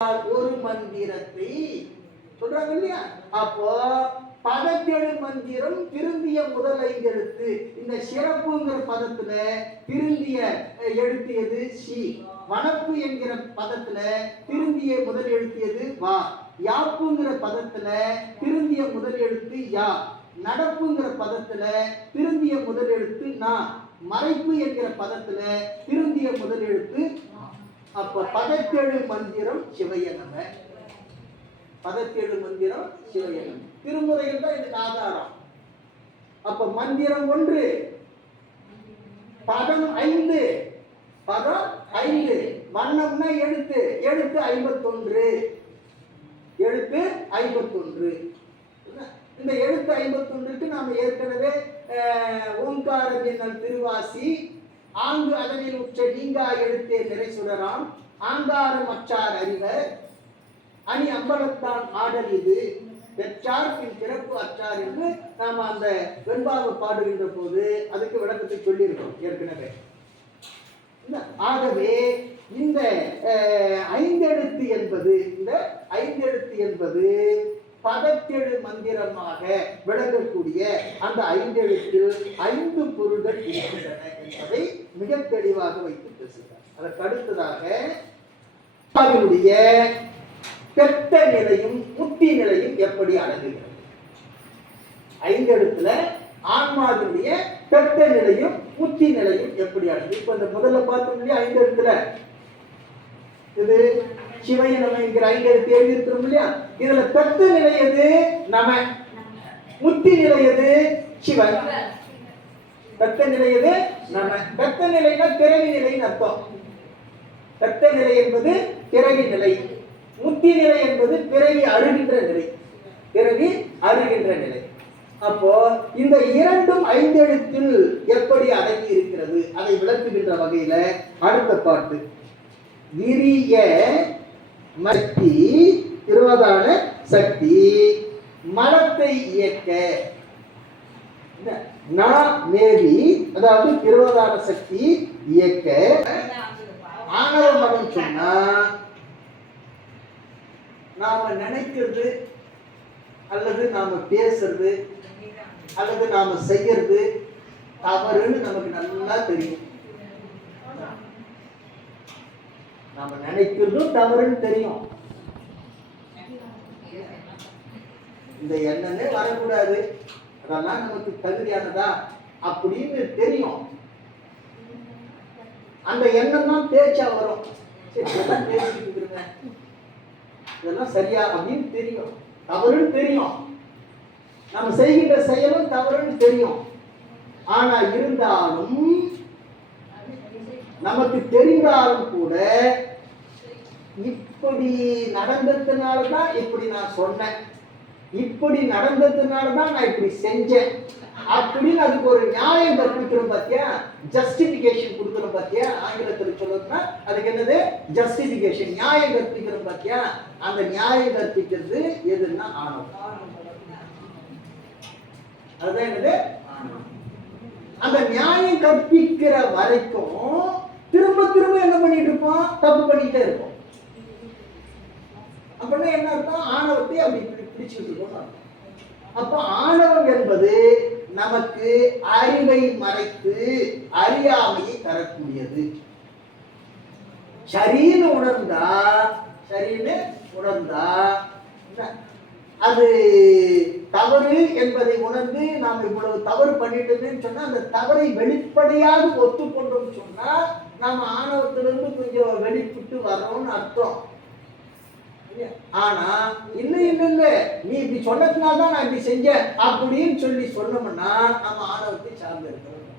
ஒரு மந்திரத்தை சொல்றாங்க இல்லையா? அப்போ பதத்தெழு மந்திரம் திருந்திய முதல் ஐந்தெழுத்து. இந்த சிறப்புங்கிற பதத்துல திருந்திய எழுத்து எது? சி. வனப்பு என்கிற பதத்துல திருந்திய முதல் எழுத்து எது? வா. யாப்புங்கிற பதத்துல திருந்திய முதல் எழுத்து யா. நடப்புங்கிற பதத்துல திருந்திய முதல் எழுத்து நா. மறைப்பு என்கிற பதத்துல திருந்திய முதல் எழுத்து. அப்ப பதத்தெழு மந்திரம் சிவைய நம. பதத்தெழு மந்திரம் சிவைய நம. திருமுறைகள் தான் இதுக்கு ஆதாரம். அப்ப மந்திரம் 1, பதம் 5, பதம் 5, வண்ணம்னா எழுத்து, எழுத்து 51, எழுத்து 51. இந்த எழுத்து 51க்கு நாம ஏற்கனவே ஓங்காரம் என்னல் திருவாசி ஆங்கு அதனில் உற்ற நீங்கா எழுத்தே நிறை சுடராம் ஆங்காரம் அச்சார் அறிவர் அணி அம்பலத்தான் ஆடல் இது பெற்றார் பின் பிறப்பு அற்றார் என்று நாம அந்த வெண்பாவை பாடுகின்ற போது அதுக்கு விளக்கத்தை சொல்லியிருக்கோம் ஏற்கனவே. ஆகவே இந்த ஐந்தெழுத்து என்பது, இந்த ஐந்தெழுத்து என்பது பதத்தெழு மந்திரமாக விளங்கக்கூடிய அந்த ஐந்தெழுத்தில் 5 பொருள்கள் இருக்கின்றன என்பதை மிக தெளிவாக வைத்து பேசுகிறார். அதற்கு அடுத்ததாக அவருடைய பெத்த நிலையும் முத்தி நிலையும் எப்படி அடங்குகிறது? ஐந்தெழுத்துல ஆன்மாவினுடைய பெத்த நிலையும் முத்தி நிலையும் எப்படி அடங்கு? இப்ப இந்த முதல்ல பார்த்தோம் ஐந்தெழுத்துல இது சிவைய நமங்கிற ஐந்தெழுத்து எழுதி இருக்கிறோம் இல்லையா? இதுல பெத்த நிலை எது? நம. முத்தி நிலை எது? சிவன். பெத்த நிலை எது? நம. பெத்த நிலைனா பிறவி நிலைன்னு அர்த்தம். பெத்த நிலை என்பது பிறவி நிலை. முத்தி நிலை என்பது பிறவி அருகின்ற நிலை. பிறவி அருகின்ற நிலை. அப்போ இந்த இரண்டும் ஐந்தெழுத்தில் எப்படி அடங்கி இருக்கிறது அதை விளக்குகின்ற வகையில அடுத்த பாட்டு விரிய சக்தி, இருபதான சக்தி மலத்தை இயக்க மேவி, அதாவது இருபதான சக்தி இயக்க ஆணவ மனம் சொன்னா நாம நினைக்கிறது அல்லது நாம பேசுறது அல்லது நாம செய்யறது தவறுன்னு நமக்கு நல்லா தெரியும். நாம நினைக்கிறதும் தவறுன்னு தெரியும். இந்த எண்ணமே வரக்கூடாது, அதெல்லாம் நமக்கு தகுதியானதா அப்படின்னு தெரியும். அந்த எண்ணம் தான் பேச்சா வரும். இதெல்லாம் பேசிட்டு இருக்கிறேங்க, இதெல்லாம் சரியா அப்படின்னு தெரியும். தவறுன்னு தெரியும். நம்ம செய்கின்ற செயலும் தவறுன்னு தெரியும். ஆனா இருந்தாலும் நமக்கு தெரிந்தாலும் கூட இப்படி நடந்ததுனாலதான் இப்படி நான் சொன்னேன், இப்படி நடந்ததுனாலதான் நான் இப்படி செஞ்சேன் அப்படின்னு அதுக்கு ஒரு நியாயம் கற்பிக்கிறோம் பாத்தியா? ஜஸ்டிபிகேஷன் கொடுக்கிறோம் பாத்தியா? ஆங்கிலத்தில் சொல்றதுன்னா அதுக்கு என்னது? ஜஸ்டிபிகேஷன். நியாயம் கற்பிக்கிறோம் பாத்தியா? அந்த நியாயம் கற்பிக்கிறது எதுன்னா ஆணவம். அதுதான் என்னது? அந்த நியாயம் கற்பிக்கிற வரைக்கும் திரும்ப திரும்ப என்ன பண்ணிட்டு இருப்போம்? தப்பு பண்ணிட்டே இருப்போம். அப்படின்னா என்ன அர்த்தம்? ஆணவத்தை அப்படி பிடிச்சுட்டு இருக்கோம். அப்ப ஆணவம் என்பது நமக்கு அறிவை மறைத்து அறியாமையை தரக்கூடியது. சரின்னு உணர்ந்தா, சரின்னு உணர்ந்தா அது தவறு என்பதை உணர்ந்து நாம் இவ்வளவு தவறு பண்ணிட்டோம்னு சொன்னா அந்த தவறை வெளிப்படையாக ஒத்துக்கொண்டோம் சொன்னா நாம ஆணவத்திலிருந்து கொஞ்சம் வெளிப்பட்டு வர்றோம்னு அர்த்தம். ஆனா இல்ல இல்ல இல்ல நீ இப்படி சொன்னதுனால்தான் நான் இப்படி செஞ்சேன் அப்படின்னு சொல்லி சொன்னோம்னா நம்ம ஆணவத்தை சார்ந்து இருக்கிறோம்.